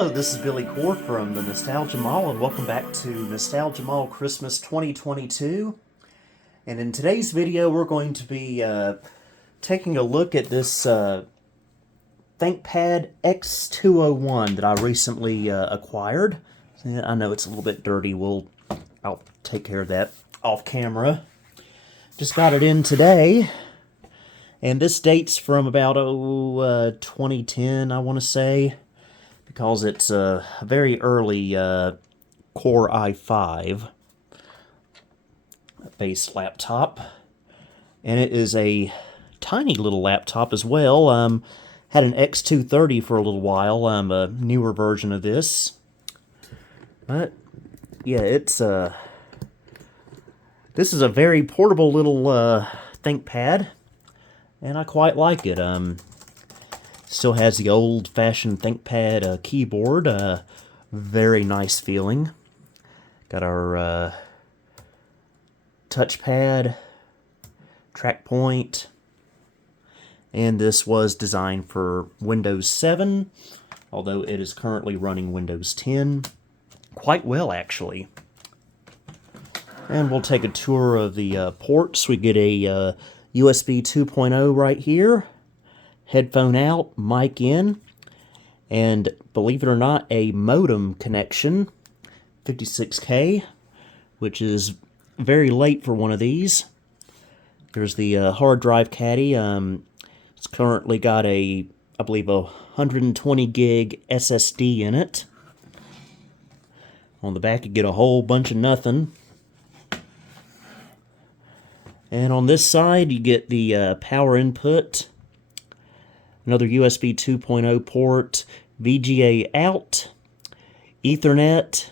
Hello, this is Billy Core from the Nostalgia Mall, and welcome back to Nostalgia Mall Christmas 2022. And in today's video, we're going to be taking a look at this ThinkPad X201 that I recently acquired. I know it's a little bit dirty. I'll take care of that off camera. Just got it in today, and this dates from about 2010, I want to say, because it's a very early Core i5 based laptop, and it is a tiny little laptop as well. Had an X230 for a little while, a newer version of this, but yeah, this is a very portable little ThinkPad, and I quite like it. Still has the old-fashioned ThinkPad keyboard, very nice feeling. Got our touchpad, track point, and this was designed for Windows 7, although it is currently running Windows 10 quite well, actually. And we'll take a tour of the ports. We get a USB 2.0 right here, headphone out, mic in, and believe it or not, a modem connection, 56K, which is very late for one of these. There's the hard drive caddy. It's currently got I believe, a 120 gig SSD in it. On the back, you get a whole bunch of nothing. And on this side, you get the power input, another USB 2.0 port, VGA out, Ethernet,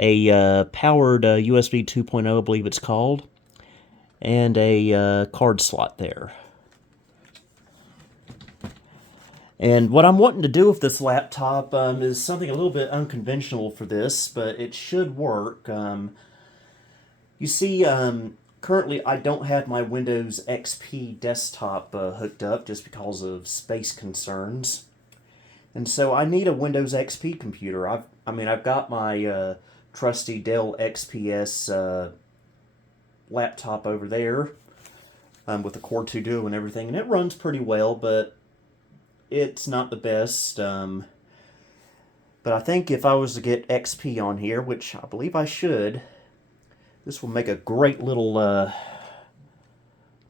a powered USB 2.0, I believe it's called, and a card slot there. And what I'm wanting to do with this laptop is something a little bit unconventional for this, but it should work. You see, currently I don't have my Windows XP desktop hooked up just because of space concerns. And so I need a Windows XP computer. I've got my trusty Dell XPS laptop over there with the Core 2 Duo and everything, and it runs pretty well, but it's not the best. But I think if I was to get XP on here, which I believe I should, this will make a great little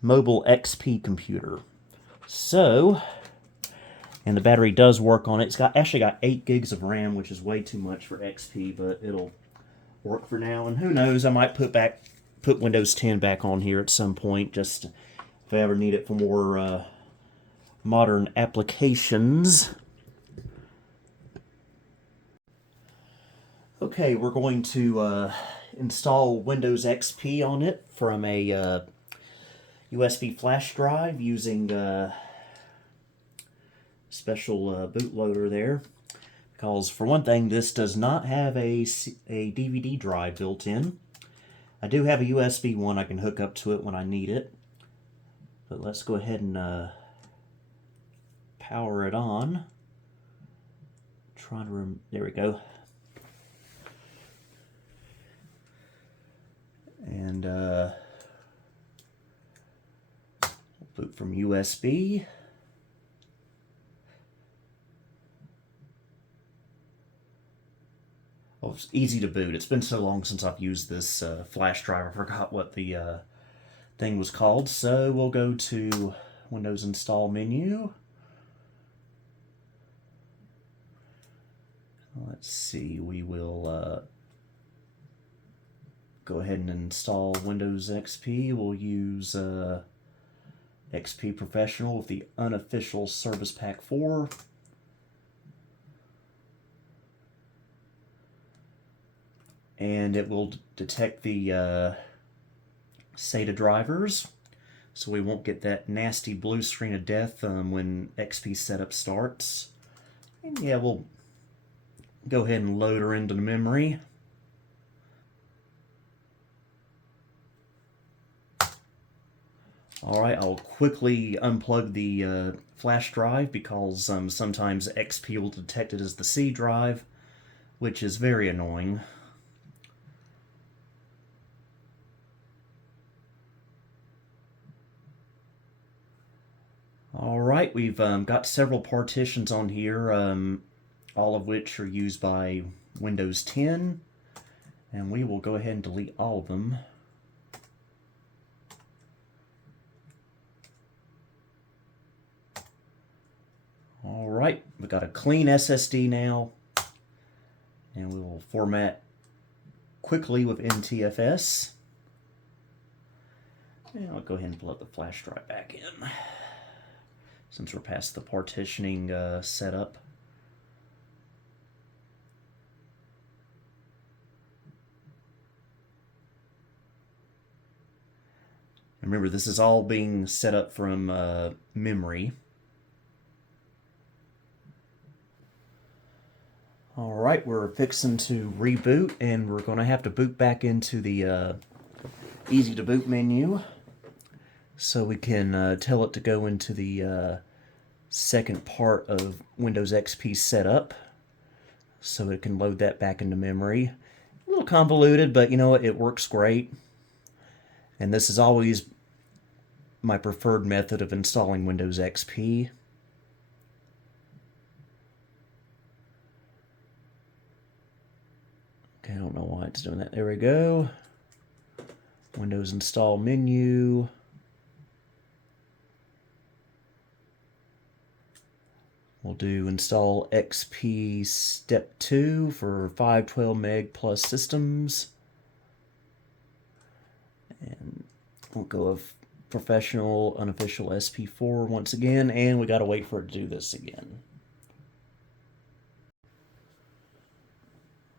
mobile XP computer. So, and the battery does work on it. It's actually got 8 gigs of RAM, which is way too much for XP, but it'll work for now. And who knows, I might put Windows 10 back on here at some point, just if I ever need it for more modern applications. Okay, we're going to install Windows XP on it from a USB flash drive using special bootloader there, because for one thing, this does not have a DVD drive built in. I do have a USB one I can hook up to it when I need it, but let's go ahead and power it on. There we go. And boot from USB. Oh, it's easy to boot. It's been so long since I've used this flash drive, I forgot what the thing was called. So we'll go to Windows Install menu. Let's see, we will go ahead and install Windows XP. We'll use XP Professional with the unofficial Service Pack 4. And it will detect the SATA drivers, so we won't get that nasty blue screen of death when XP setup starts. And yeah, we'll go ahead and load her into the memory. Alright, I'll quickly unplug the flash drive because sometimes XP will detect it as the C drive, which is very annoying. Alright, we've got several partitions on here, all of which are used by Windows 10, and we will go ahead and delete all of them. Alright, we've got a clean SSD now, and we will format quickly with NTFS. And I'll go ahead and plug the flash drive back in, since we're past the partitioning setup. Remember, this is all being set up from memory. Alright, we're fixing to reboot, and we're going to have to boot back into the easy to boot menu so we can tell it to go into the second part of Windows XP setup so it can load that back into memory. A little convoluted, but you know what, it works great. And this is always my preferred method of installing Windows XP. Okay, I don't know why it's doing that. There we go. Windows install menu. We'll do install XP step 2 for 512 meg plus systems. And we'll go with professional unofficial SP4 once again, and we gotta wait for it to do this again.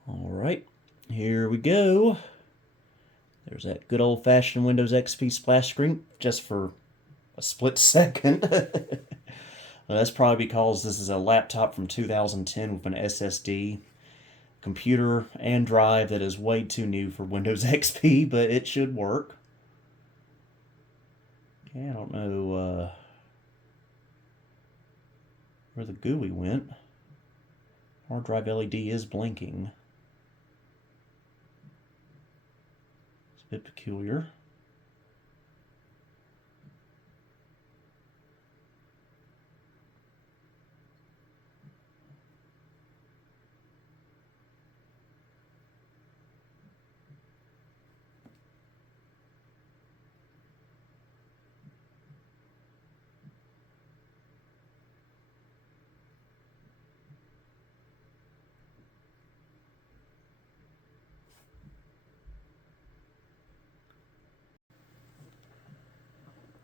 Alright, here we go. There's that good old-fashioned Windows XP splash screen, just for a split second. Well, that's probably because this is a laptop from 2010 with an SSD, computer, and drive that is way too new for Windows XP, but it should work. Okay, I don't know where the GUI went. Hard drive LED is blinking. It's a bit peculiar.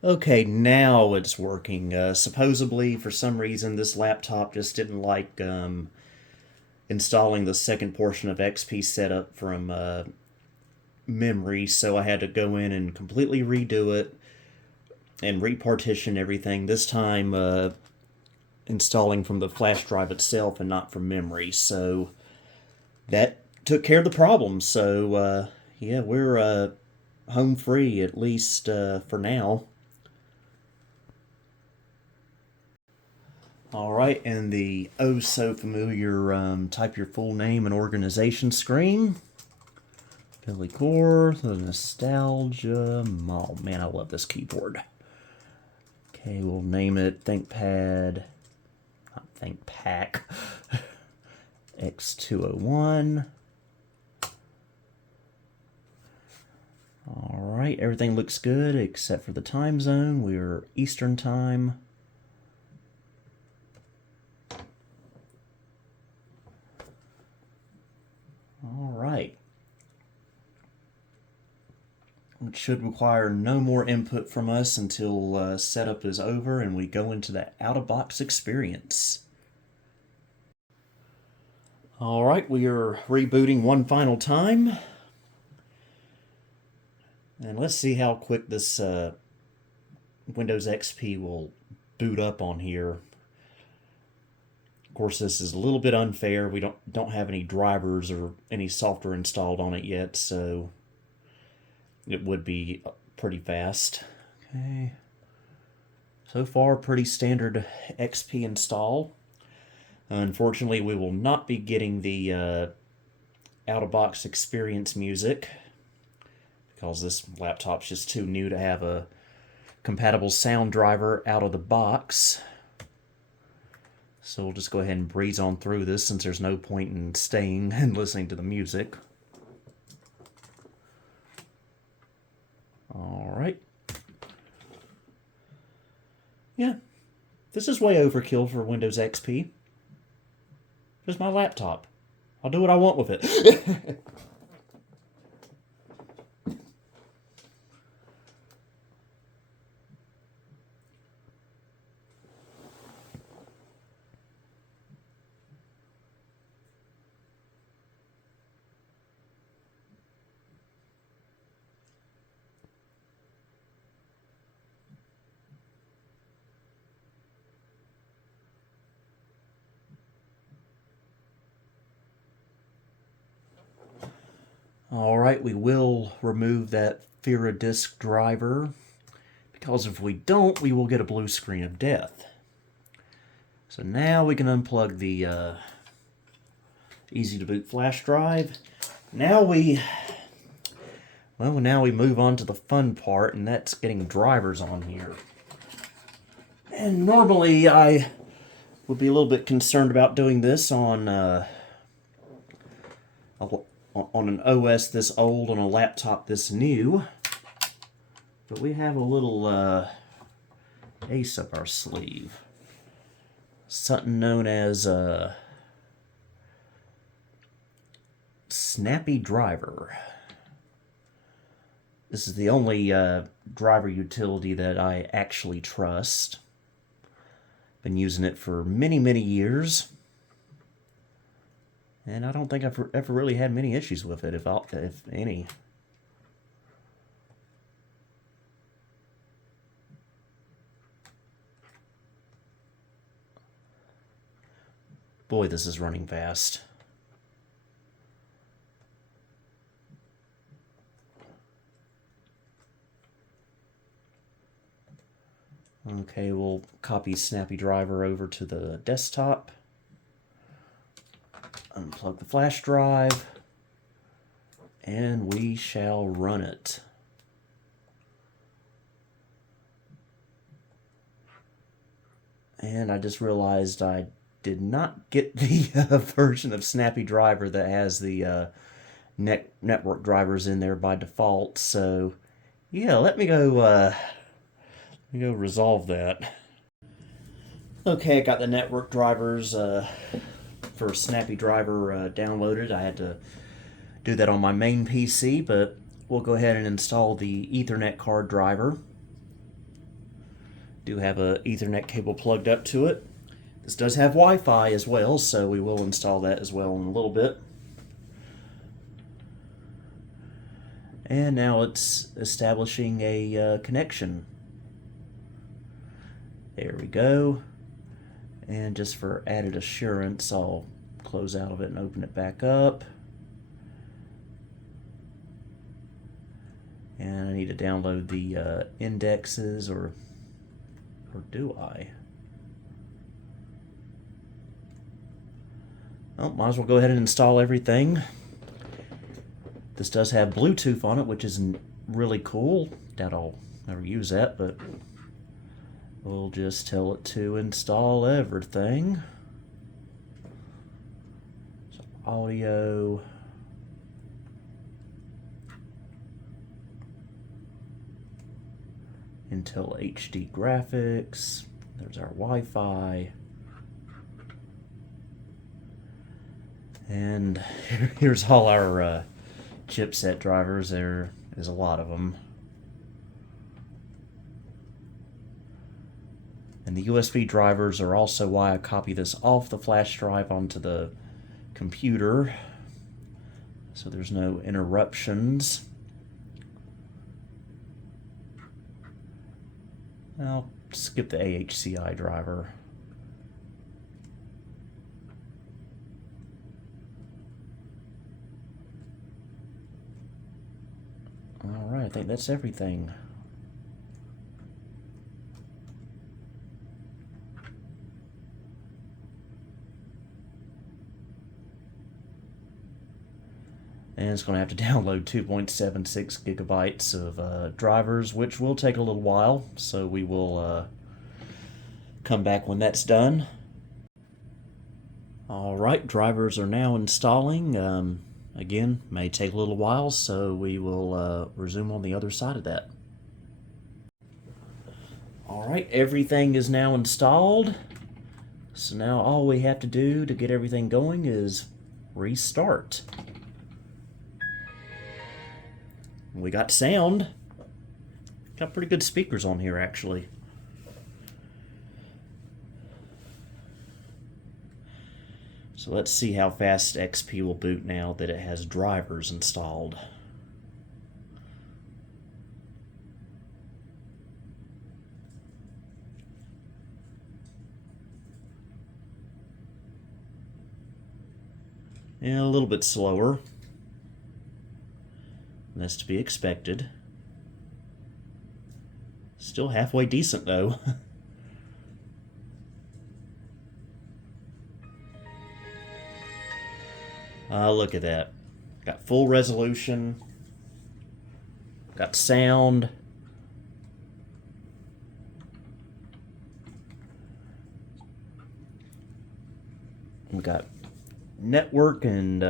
Okay, now it's working. Supposedly, for some reason, this laptop just didn't like installing the second portion of XP setup from memory, so I had to go in and completely redo it and repartition everything. This time, installing from the flash drive itself and not from memory. So that took care of the problem. So yeah, we're home free, at least for now. Alright, and the oh so familiar type your full name and organization screen. Billy Core, the nostalgia. Oh man, I love this keyboard. Okay, we'll name it ThinkPad, not ThinkPad, X201. Alright, everything looks good except for the time zone. We're Eastern time. Alright. It should require no more input from us until setup is over and we go into the out-of-box experience. Alright, we are rebooting one final time. And let's see how quick this Windows XP will boot up on here. Of course, this is a little bit unfair. We don't have any drivers or any software installed on it yet, so it would be pretty fast. Okay. So far, pretty standard XP install. Unfortunately, we will not be getting the out-of-box experience music because this laptop's just too new to have a compatible sound driver out of the box. So we'll just go ahead and breeze on through this since there's no point in staying and listening to the music. Alright. Yeah, this is way overkill for Windows XP. Just my laptop. I'll do what I want with it. Alright, we will remove that Fira disk driver, because if we don't, we will get a blue screen of death. So now we can unplug the easy-to-boot flash drive. Now we move on to the fun part, and that's getting drivers on here. And normally I would be a little bit concerned about doing this on an OS this old on a laptop this new, but we have a little ace up our sleeve. Something known as a Snappy Driver. This is the only driver utility that I actually trust. Been using it for many, many years. And I don't think I've ever really had many issues with it, if any. Boy, this is running fast. Okay, we'll copy Snappy Driver over to the desktop. Unplug the flash drive. And we shall run it. And I just realized I did not get the version of Snappy Driver that has the network drivers in there by default. So, yeah, let me go resolve that. Okay, I got the network drivers for Snappy Driver downloaded. I had to do that on my main PC, but we'll go ahead and install the Ethernet card driver. Do have a Ethernet cable plugged up to it. This does have Wi-Fi as well, so we will install that as well in a little bit. And now it's establishing a connection. There we go. And just for added assurance, I'll close out of it and open it back up. And I need to download the indexes, or do I? Oh, might as well go ahead and install everything. This does have Bluetooth on it, which is really cool. Doubt I'll never use that, but we'll just tell it to install everything. So audio. Intel HD graphics. There's our Wi-Fi. And here's all our chipset drivers. There is a lot of them. And the USB drivers are also why I copy this off the flash drive onto the computer, so there's no interruptions. I'll skip the AHCI driver. Alright, I think that's everything. And it's going to have to download 2.76 gigabytes of drivers, which will take a little while, so we will come back when that's done. Alright, drivers are now installing. Again, may take a little while, so we will resume on the other side of that. Alright, everything is now installed. So now all we have to do to get everything going is restart. We got sound. Got pretty good speakers on here, actually. So let's see how fast XP will boot now that it has drivers installed. And a little bit slower. That's to be expected. Still halfway decent, though. Look at that. Got full resolution. Got sound. We got network and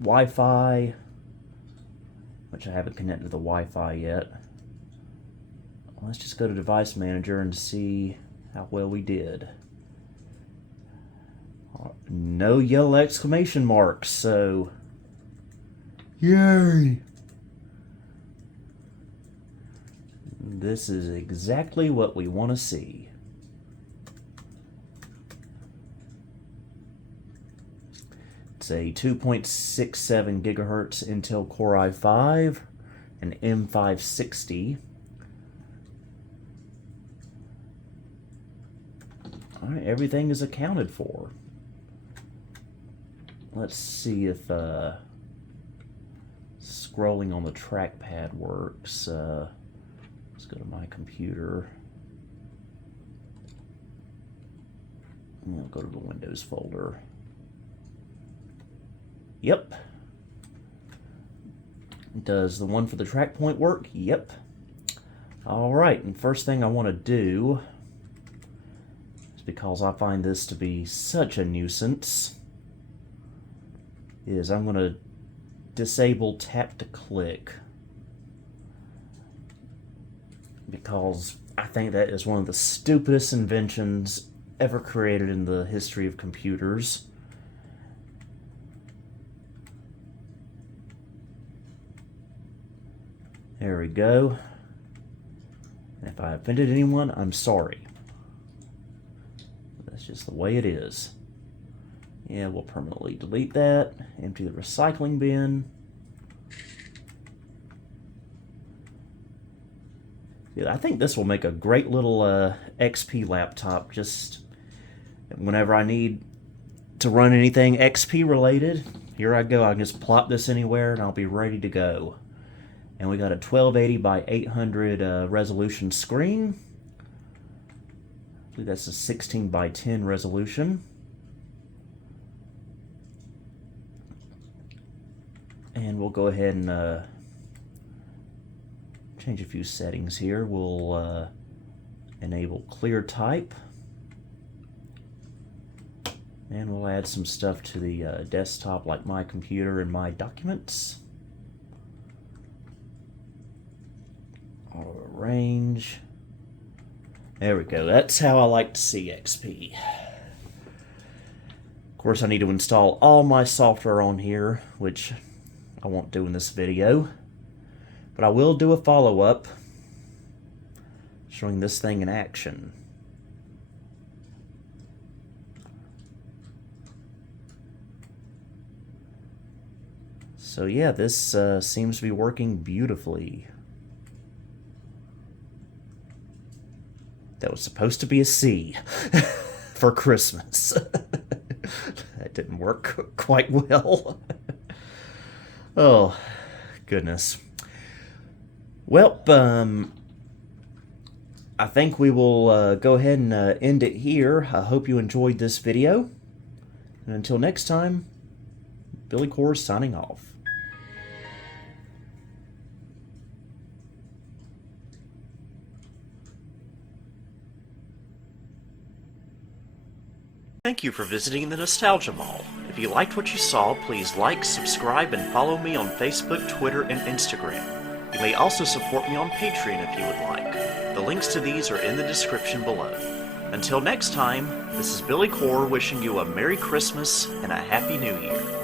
Wi-Fi, which I haven't connected to the Wi-Fi yet. Let's just go to Device Manager and see how well we did. No yellow exclamation marks, so yay! This is exactly what we want to see. It's a 2.67 gigahertz Intel Core i5, an M560. Alright, everything is accounted for. Let's see if scrolling on the trackpad works. Let's go to my computer. And we'll go to the Windows folder. Yep. Does the one for the track point work? Yep. Alright, and first thing I want to do, is because I find this to be such a nuisance, is I'm going to disable tap to click, because I think that is one of the stupidest inventions ever created in the history of computers. There we go. And if I offended anyone, I'm sorry. That's just the way it is. Yeah, we'll permanently delete that. Empty the recycling bin. Yeah, I think this will make a great little XP laptop. Just whenever I need to run anything XP related, here I go. I can just plop this anywhere and I'll be ready to go. And we got a 1280 by 800 resolution screen. I believe that's a 16 by 10 resolution. And we'll go ahead and change a few settings here. We'll enable clear type. And we'll add some stuff to the desktop, like my computer and my documents. Auto arrange. There we go. That's how I like to see XP. Of course, I need to install all my software on here, which I won't do in this video, but I will do a follow-up showing this thing in action. So yeah, this seems to be working beautifully. That was supposed to be a C for Christmas. That didn't work quite well. Oh, goodness. Well, I think we will go ahead and end it here. I hope you enjoyed this video. And until next time, Billy Core signing off. Thank you for visiting the Nostalgia Mall. If you liked what you saw, please like, subscribe, and follow me on Facebook, Twitter, and Instagram. You may also support me on Patreon if you would like. The links to these are in the description below. Until next time, this is Billy Core wishing you a Merry Christmas and a Happy New Year.